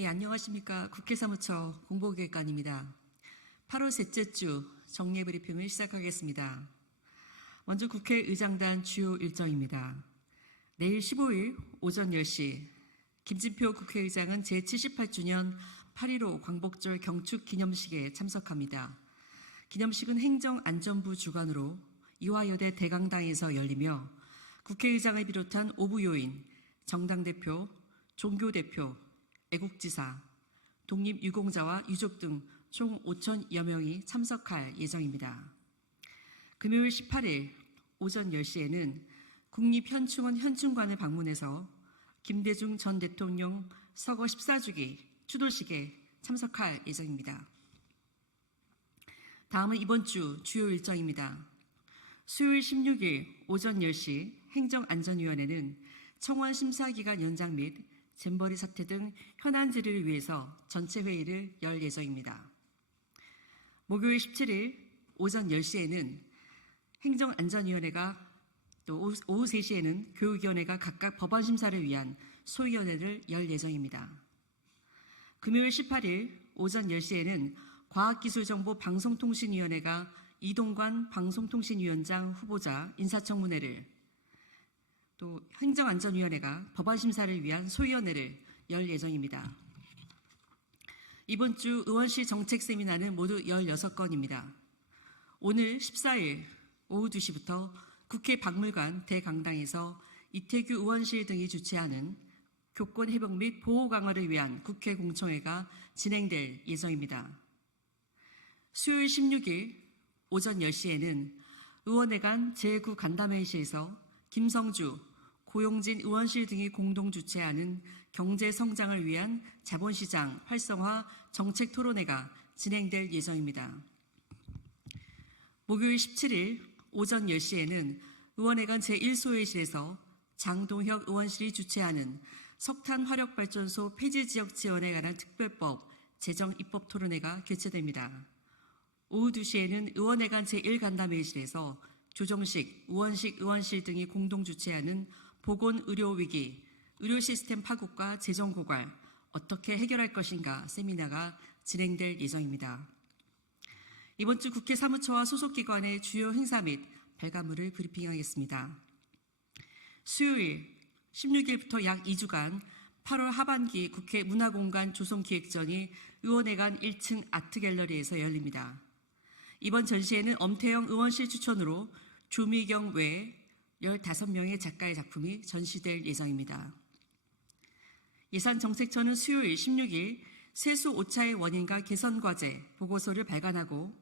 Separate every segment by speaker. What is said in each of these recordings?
Speaker 1: 예, 안녕하십니까. 국회 사무처 공보기획관입니다. 8월 셋째 주 정례 브리핑을 시작하겠습니다. 먼저 국회의장단 주요 일정입니다. 내일 15일 오전 10시 김진표 국회의장은 제78주년 8.15 광복절 경축 기념식에 참석합니다. 기념식은 행정안전부 주관으로 이화여대 대강당에서 열리며 국회의장을 비롯한 오부요인, 정당대표, 종교대표, 애국지사, 독립유공자와 유족 등 총 5천여 명이 참석할 예정입니다. 금요일 18일 오전 10시에는 국립현충원 현충관을 방문해서 김대중 전 대통령 서거 14주기 추도식에 참석할 예정입니다. 다음은 이번 주 주요 일정입니다. 수요일 16일 오전 10시 행정안전위원회는 청원 심사기간 연장 및 잼버리 사태 등 현안 질의를 위해서 전체 회의를 열 예정입니다. 목요일 17일 오전 10시에는 행정안전위원회가 또 오후- 오후 3시에는 교육위원회가 각각 법안 심사를 위한 소위원회를 열 예정입니다. 금요일 18일 오전 10시에는 과학기술정보방송통신위원회가 이동관 방송통신위원장 후보자 인사청문회를 또 행정안전위원회가 법안 심사를 위한 소위원회를 열 예정입니다. 이번 주 의원실 정책 세미나는 모두 16건입니다. 오늘 14일 오후 2시부터 국회 박물관 대강당에서 이태규 의원실 등이 주최하는 교권 회복 및 보호 강화를 위한 국회 공청회가 진행될 예정입니다. 수요일 16일 오전 10시에는 의원회 간 제9 간담회의실에서 김성주, 고용진 의원실 등이 공동 주최하는 경제 성장을 위한 자본시장 활성화 정책 토론회가 진행될 예정입니다. 목요일 17일 오전 10시에는 의원회관 제1소회실에서 장동혁 의원실이 주최하는 석탄 화력 발전소 폐지 지역 지원에 관한 특별법 제정 입법 토론회가 개최됩니다. 오후 2시에는 의원회관 제1간담회의실에서 조정식, 우원식 의원실 등이 공동 주최하는 보건 의료 위기, 의료 시스템 파국과 재정 고갈, 어떻게 해결할 것인가 세미나가 진행될 예정입니다. 이번 주 국회 사무처와 소속 기관의 주요 행사 및 발간물을 브리핑하겠습니다. 수요일 16일부터 약 2주간 8월 하반기 국회 문화공간 조성기획전이 의원회관 1층 아트갤러리에서 열립니다. 이번 전시회는 엄태영 의원실 추천으로 조미경 외 15명의 작가의 작품이 전시될 예정입니다. 예산정책처는 수요일 16일 세수 오차의 원인과 개선 과제 보고서를 발간하고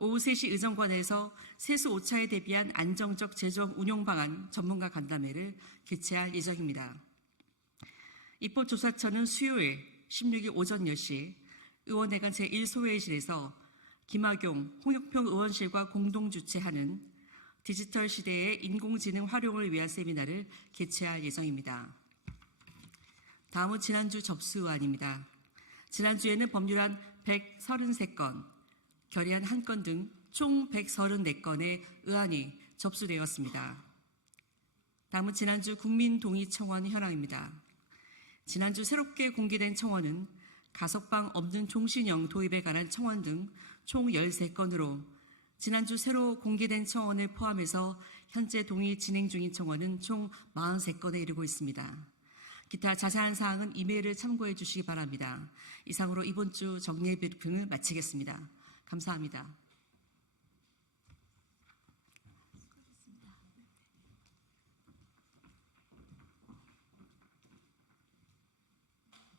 Speaker 1: 오후 3시 의정관에서 세수 오차에 대비한 안정적 재정 운용 방안 전문가 간담회를 개최할 예정입니다. 입법조사처는 수요일 16일 오전 10시 의원회관 제1소회의실에서 김학용, 홍익평 의원실과 공동 주최하는 디지털 시대의 인공지능 활용을 위한 세미나를 개최할 예정입니다. 다음은 지난주 접수안입니다. 지난주에는 법률안 133건, 결의안 1건 등 총 134건의 의안이 접수되었습니다. 다음은 지난주 국민 동의 청원 현황입니다. 지난주 새롭게 공개된 청원은 가석방 없는 종신형 도입에 관한 청원 등 총 13건으로 지난주 새로 공개된 청원을 포함해서 현재 동의 진행 중인 청원은 총 43건에 이르고 있습니다. 기타 자세한 사항은 이메일을 참고해 주시기 바랍니다. 이상으로 이번 주 정례 브리핑을 마치겠습니다. 감사합니다.